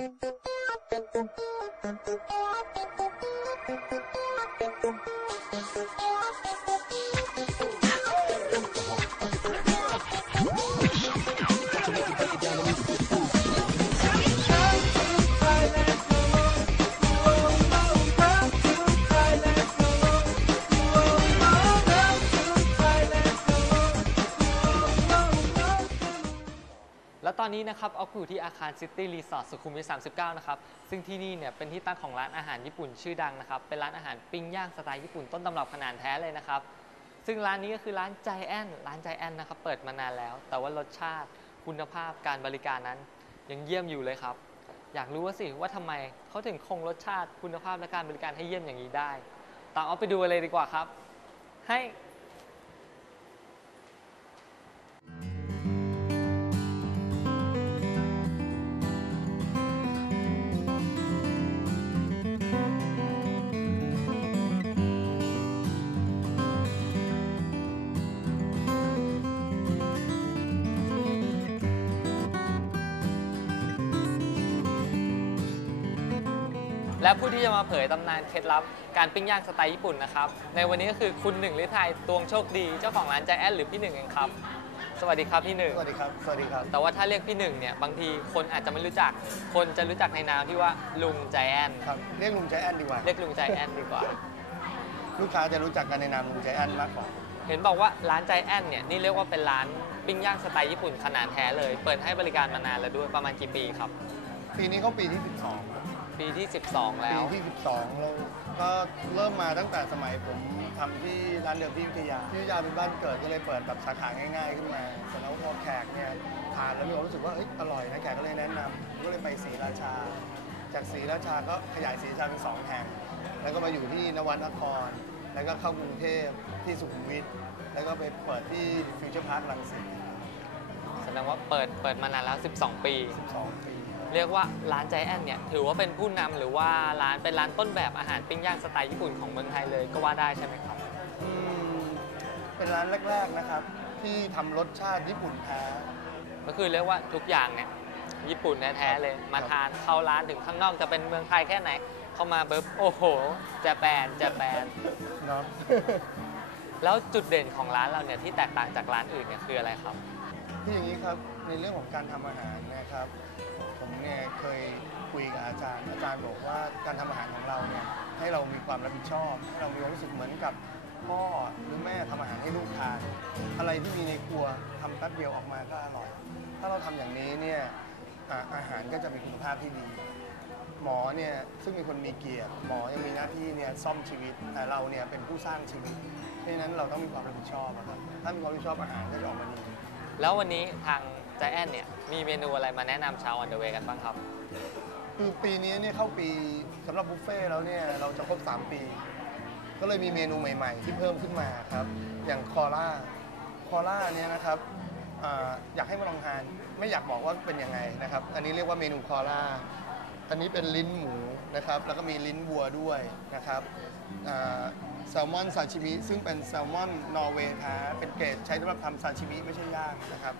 Thank you. อนนี้นะครับออกอยู่ที่อาคารซิตี้รีสอร์ทสุขุมวิท 39 นะครับ ซึ่งที่นี่เนี่ยเป็นที่ตั้งของร้านอาหารญี่ปุ่นชื่อดังนะครับ เป็นร้านอาหารปิ้งย่างสไตล์ญี่ปุ่นต้นตำรับขนาดแท้เลยนะครับ ซึ่งร้านนี้ก็คือร้านใจแอนร้านใจแอนนะครับ เปิดมานานแล้ว แต่ว่ารสชาติคุณภาพการบริการนั้น ยังเยี่ยมอยู่เลยครับ อยากรู้ว่าสิว่าทำไมเขาถึงคงรสชาติคุณภาพและการบริการให้เยี่ยมอย่างนี้ได้ ตามเอาไปดูเลยดีกว่าครับ ให้ และผู้ที่จะมาเผยตำนานเคล็ดลับการปิ้งย่างสไตล์ญี่ปุ่นนะครับ ในวันนี้ก็คือคุณหนึ่งฤทัยตวงโชคดีเจ้าของร้านใจแอนหรือพี่หนึ่งเองครับ สวัสดีครับพี่หนึ่ง สวัสดีครับ สวัสดีครับ แต่ว่าถ้าเรียกพี่หนึ่งเนี่ยบางทีคนอาจจะไม่รู้จัก คนจะรู้จักในนามที่ว่าลุงใจแอนครับ เรียกลุงใจแอนดีกว่า เรียกลุงใจแอนดีกว่า ลูกค้าจะรู้จักกันในนามลุงใจแอนมากกว่า เห็นบอกว่าร้านใจแอนเนี่ยนี่เรียกว่าเป็นร้านปิ้งย่างสไตล์ญี่ปุ่นขนาดแท้เลย เปิดให้บริการมานานแล้วด้วยประมาณกี่ปีครับ ปีนี้เขาปีที่ 12ครับ ปีที่ 12 แล้ว ปีที่ 12แล้วก็เริ่มมาตั้งแต่สมัยผมทำที่ร้านเดิมที่อยุธยาที่อยุธยาเป็นบ้านเกิดก็เลยเปิดแบบสาขาง่าย ๆ ขึ้นมาเสร็จแล้วพอแขกเนี่ยทานแล้วมีความรู้สึกว่าเอ้ยอร่อยนะแขกก็เลยแนะนำก็เลยไปศรีราชา จากศรีราชาก็ขยายศรีราชาเป็นสองแห่ง แล้วก็มาอยู่ที่นวนคร แล้วก็เข้ากรุงเทพที่สุขุมวิทแล้วก็ไปเปิดที่ฟิวเจอร์พาร์คลังสิตแสดงว่าเปิดเปิดมานานแล้ว 12 ปี12ปี เรียกว่าร้านใจแอนเนี่ยถือว่าเป็นผู้นำหรือว่าร้านเป็นร้านต้นแบบอาหารปิ้งย่างสไตล์ญี่ปุ่นของเมืองไทยเลยก็ว่าได้ใช่ไหมครับอืมเป็นร้านแรก ๆนะครับ ที่ทำรสชาติญี่ปุ่นแท้ก็คือเรียกว่าทุกอย่างเนี่ยญี่ปุ่นแท้ๆเลยมาทานเข้าร้านถึงข้างนอกจะเป็นเมืองไทยแค่ไหน เข้ามาปุ๊บโอ้โหจะแปนจะแปนเนาะแล้วจุดเด่นของร้านเราเนี่ยที่แตกต่างจากร้านอื่นเนี่ยคืออะไรครับที่อย่างนี้ครับ ในเรื่องของการทำอาหารนะครับ ผมเนี่ยเคยคุยกับอาจารย์ อาจารย์บอกว่าการทำอาหารของเราเนี่ยให้เรามีความรับผิดชอบให้เรามีความรู้สึกเหมือนกับพ่อหรือแม่ทำอาหารให้ลูกทาน อะไรที่มีในครัวทำแป๊บเดียวออกมาก็อร่อย ถ้าเราทำอย่างนี้เนี่ยอ่าอาหารก็จะมีคุณภาพที่ดี หมอเนี่ยซึ่งเป็นคนมีเกียรติหมอยังมีหน้าที่เนี่ยซ่อมชีวิตแต่เราเนี่ยเป็นผู้สร้างชีวิตเพราะฉะนั้นเราต้องมีความรับผิดชอบอะครับถ้ามีความรับผิดชอบอาหารก็จะออกมาดี แล้ววันนี้ทาง จแอนเนี่ยมีเมนูอะไรมาแนะนำชาวอันเดอร์เวกันบ้างครับ คือปีนี้เนี่ยเข้าปีสำหรับบุฟเฟ่ต์แล้วเนี่ยเราจะครบ 3 ปี ก็เลยมีเมนูใหม่ๆ ที่เพิ่มขึ้นมาครับ อย่างคอล่าคอล่าเนี่ยนะครับอาอยากให้มาลองทาน ไม่อยากบอกว่าเป็นยังไงนะครับ อันนี้เรียกว่าเมนูคอล่าอันนี้เป็นลิ้นหมูนะครับ แล้วก็มีลิ้นวัวด้วยนะครับอ่า แซลมอนซาชิมิซึ่งเป็นแซลมอนนอร์เวย์แท้เป็นเกรดใช้สำหรับทำซาชิมิไม่ใช่ย่างนะครับ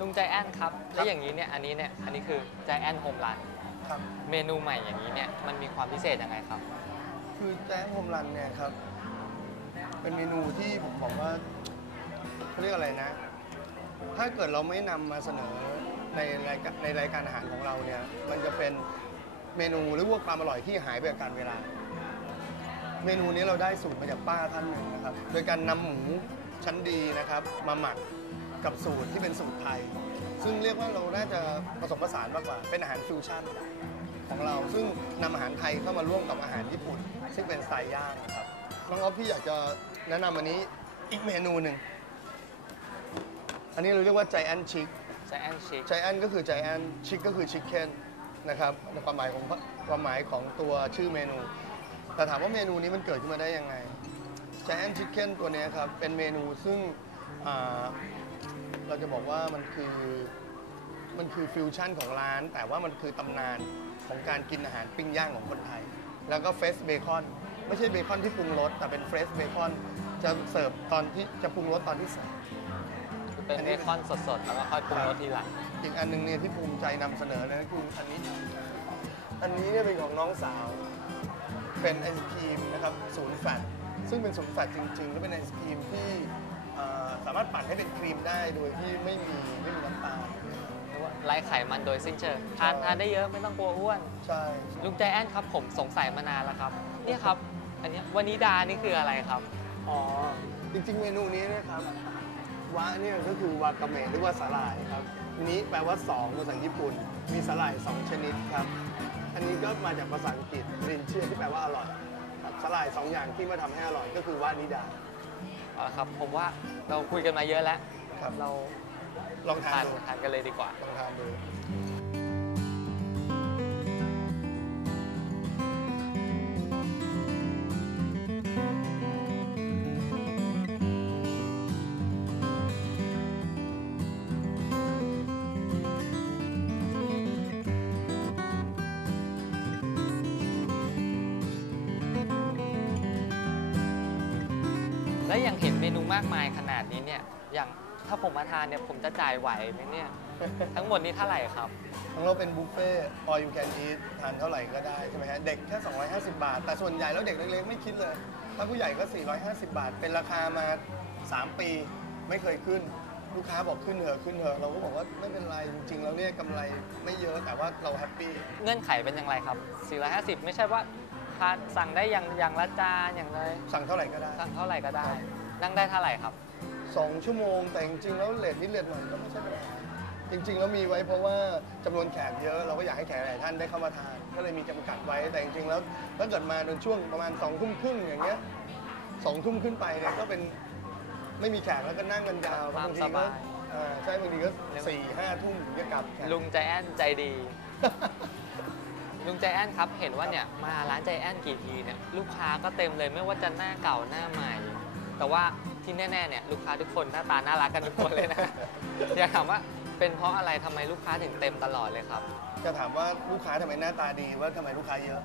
ลุงใจแอนครับ แล้วอย่างนี้เนี่ยอันนี้เนี่ยอันนี้คือใจแอนโฮมรันครับ เมนูใหม่อย่างนี้เนี่ยมันมีความพิเศษยังไงครับ คือแจ้งโฮมรันเนี่ยครับ เป็นเมนูที่ผมบอกว่าเขาเรียกอะไรนะ ถ้าเกิดเราไม่นำมาเสนอในรายการในรายการอาหารของเราเนี่ยมันจะเป็นเมนูหรือว่าความอร่อยที่หายไปกับการเวลา เมนูนี้เราได้สูตรมาจากป้าท่านหนึ่งนะครับ โดยการนำหมูชั้นดีนะครับ มาหมักกับสูตรที่เป็นสูตรไทย ซึ่งเรียกว่าเราน่าจะผสมผสานมากกว่า เป็นอาหารฟิวชั่นของเรา ซึ่งนำอาหารไทยเข้ามาร่วมกับอาหารญี่ปุ่น ซึ่งเป็นสไตล์ย่างนะครับน้องออฟพี่อยากจะแนะนำอันนี้อีกเมนูหนึ่ง อันนี้เราเรียกว่า Giant Chick ใจแอนชิค Giant ก็คือ Giant Chick ก็คือ Chicken นะครับในความหมายของความหมายของตัวชื่อเมนู แต่ถามว่าเมนูนี้มันเกิดขึ้นมาได้ยังไง Giant Chicken ตัวเนี้ยครับ เป็นเมนูซึ่งอ่าเราจะบอกว่ามันคือ มันคือฟิวชั่นของร้าน แต่ว่ามันคือตำนานของการกินอาหารปิ้งย่างของคนไทย แล้วก็เฟสเบคอนไม่ใช่เบคอนที่ปรุงรสแต่เป็นเฟรชเบคอนจะเสิร์ฟตอนที่จะปรุงรสตอนที่เสิร์ฟเป็นเบคอนสดๆ แล้วก็ค่อยปรุงรสทีหลัง อีกอันหนึงเนี่ยที่ภูมิใจนำเสนอเลยก็คืออันนี้ อันนี้เนี่ยเป็นของน้องสาว เป็นไอศครีมนะครับศูนย์แฟตซึ่งเป็นศูนย์แฟตจริงๆ และเป็นไอศครีมที่เอ่อสามารถปั่นให้เป็นครีมได้โดยที่ไม่มีไม่มีน้ำตาลเรียกว่าไร้ไขมันโดยสิ้นเชิงทานใช่ ทานได้เยอะไม่ต้องกลัวอ้วน ใช่ลุงใจแอนครับผมสงสัยมานานแล้วครับ เนี่ยครับ อันเนี้ยวานิดานี่คืออะไรครับ อ๋อ จริงๆ เมนูนี้เนะครับวะเนี่ยก็คือวากาเมะหรือว่าสาหร่ายครับทีนี้แปลว่า2ภาษาญี่ปุ่น มีสาหร่าย2ชนิดครับ อันนี้ก็มาจากภาษาอังกฤษรินเชียที่แปลว่าอร่อยครับสาหร่าย2อย่างที่มาทำให้อร่อยก็คือวานิดา เอาละครับผมว่าเราคุยกันมาเยอะแล้วครับ เราลองทาทานนดู ทานกันเลยดีกว่า ลองทานดู แล้วอย่างเห็นเมนูมากมายขนาดนี้เนี่ย อย่างถ้าผมมาทานเนี่ยผมจะจ่ายไหวไหมเนี่ย ทั้งหมดนี้เท่าไหร่ครับ ของเราเป็นบุฟเฟ่ต์ all you can eat ทานเท่าไหร่ก็ได้ใช่ไหมฮะ เด็กแค่ 250 บาท แต่ส่วนใหญ่แล้วเด็กเล็กๆไม่คิดเลย ถ้าผู้ใหญ่ก็ 450 บาท เป็นราคามา 3 ปีไม่เคยขึ้น ลูกค้าบอกขึ้นเถอะขึ้นเถอะเราก็บอกว่าไม่เป็นไรจริงๆแล้วเนี่ยกำไรไม่เยอะแต่ว่าเราแฮปปี้ เงื่อนไขเป็นอย่างไรครับ 450 ไม่ใช่ว่า ทานสั่งได้อย่างอย่างละจานอย่างไรสั่งเท่าไหร่ก็ได้ สั่งเท่าไหร่ก็ได้ นั่งได้เท่าไหร่ครับ 2 ชั่วโมงแต่จริงๆแล้วเลทนิดเลทหน่อยก็ไม่ใช่ปัญหาจริง ๆ แล้วมีไว้เพราะว่าจำนวนแขกเยอะเราก็อยากให้แขกหลายท่านได้เข้ามาทานก็เลยมีจำกัดไว้แต่จริงๆแล้วถ้าเกิดมาในช่วงประมาณ2องทุ่มครึ่งอย่างเงี้ยสองทุ่มขึ้นไปเนี่ยก็เป็นไม่มีแขกแล้วก็นั่งกันยาวตามบางทีสก็บายอ่าใช่บางทีก็สี่ห้าทุ่มถึงจะกลับแขก ลุงใจแอนใจดี ลุงใจแอนครับ เห็นว่าเนี่ยมาร้านใจแอนกี่ทีเนี่ยลูกค้าก็เต็มเลยไม่ว่าจะหน้าเก่าหน้าใหม่ แต่ว่าที่แน่ๆเนี่ยลูกค้าทุกคนหน้าตาน่ารักกันทุกคนเลยนะ อยากถามว่าเป็นเพราะอะไรทำไมลูกค้าถึงเต็มตลอดเลยครับ จะถามว่าลูกค้าทำไมหน้าตาดีว่าทำไมลูกค้าเยอะ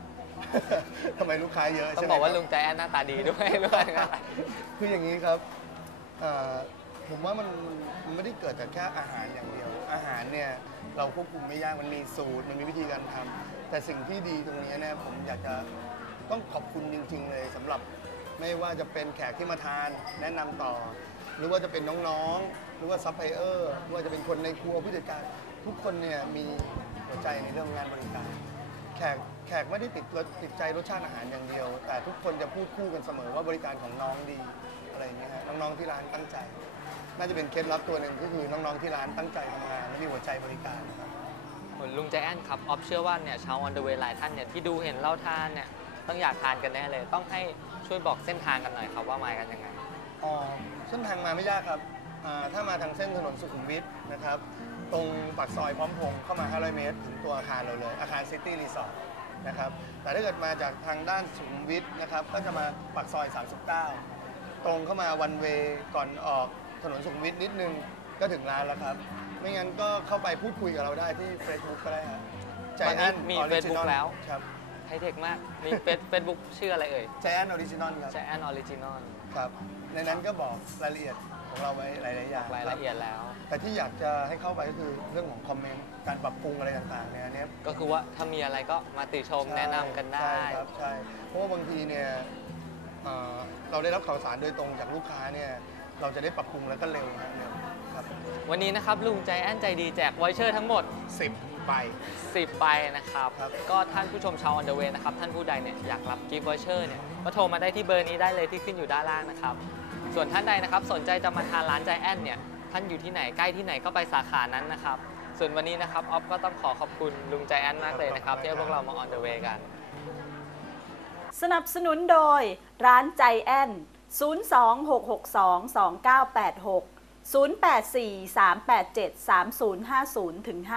ทำไมลูกค้าเยอะต้อใช่งไหมบอกว่าครัลุงใจแอนหน้าตาดีด้วยด้วยนะคืออย่างนี้ครับอ่าผมว่ามันมันไม่ได้เกิดจากแค่อาหารอย่างเดียว อาหารเนี่ยเราควบคุมไม่ยากมันมีสูตรมันมีวิธีการทำ แต่สิ่งที่ดีตรงนี้เนี่ยผมอยากจะต้องขอบคุณจริง ๆ เลยสำหรับไม่ว่าจะเป็นแขกที่มาทานแนะนำต่อ หรือว่าจะเป็นน้องๆ หรือว่าซัพพลายเออร์หรือว่าจะเป็นคนในครัวผู้จัดการทุกคนเนี่ยมีหัวใจในเรื่องงานบริการ แขกแขกไม่ได้ติดรสติดใจรสชาติอาหารอย่างเดียว แต่ทุกคนจะพูดคู่กันเสมอว่าบริการของน้องดีอะไรอย่างเงี้ยฮะน้องๆที่ร้านตั้งใจ น่าจะเป็นเคล็ดลับตัวหนึ่งก็คือน้องๆที่ร้านตั้งใจทำงานและมีหัวใจบริการนะครับ เหมือนลุงใจแอนครับออฟเชื่อว่าเนี่ยชาวออนเดอะเวย์หลายท่านเนี่ยที่ดูเห็นเราทานเนี่ยต้องอยากทานกันแน่เลย ต้องให้ช่วยบอกเส้นทางกันหน่อยครับว่ามากันยังไง อ๋อเส้นทางมาไม่ยากครับอ่าถ้ามาทางเส้นถนนสุขุมวิทนะครับ ตรงปากซอยพร้อมพงษ์เข้ามา 500 เมตร ถึงตัวอาคารเราเลย อาคารซิตี้รีสอร์ทนะครับแต่ถ้าเกิดมาจากทางด้านสุขุมวิทนะครับก็จะมาปากซอย 39 ตรงเข้ามาวันเวก่อนออกถนนสุขุมวิทนิดนึงก็ถึงร้านแล้วครับ ไม่งั้นก็เข้าไปพูดคุยกับเราได้ที่ Facebook ก็ได้ครับตอนนี้มี Facebook แล้ว ครับไฮเทคมาก มีเฟซเฟซบุ๊กชื่ออะไรเอ่ยใจแอนออริจินอลครับใจแอนออริจินอลครับ ในนั้นก็บอกรายละเอียดของเราไว้หลาย ๆ อย่างรายคบละเอียดแล้วแต่ที่อยากจะให้เข้าไปก็คือเรื่องของคอมเมนต์ การปรับปรุงอะไรต่าง ๆ เนี่ยอันเนี้ยก็คือว่าถ้ามีอะไรก็มาติชมใช่แนะนำกันได้ ใช่ครับ ใช่ เพราะว่าบางทีเนี่ยเอ่อเราได้รับข่าวสารโดยตรงจากลูกค้าเนี่ย เราจะได้ปรับปรุงแล้วก็เร็วนะเร็วครับ วันนี้นะครับลุงใจแอนใจดีแจกไวเชอร์ทั้งหมดสิบใบ 10ใบนะครับ ครับ ก็ท่านผู้ชมชาวออนเดอะเวย์นะครับ ท่านผู้ใดเนี่ยอยากรับกิฟต์วอเชอร์เนี่ยก็โทรมาได้ที่เบอร์นี้ได้เลยที่ขึ้นอยู่ด้านล่างนะครับ ส่วนท่านใดนะครับสนใจจะมาทานร้านใจแอนเนี่ยท่านอยู่ที่ไหนใกล้ที่ไหนก็ไปสาขานั้นนะครับ ส่วนวันนี้นะครับออฟก็ต้องขอขอบคุณลุงใจแอนมากเลยนะครับที่ให้พวกเรามาออนเดอะเวย์กัน สนับสนุนโดย ร้านใจแอน 026622986 084-387-3050ถึง51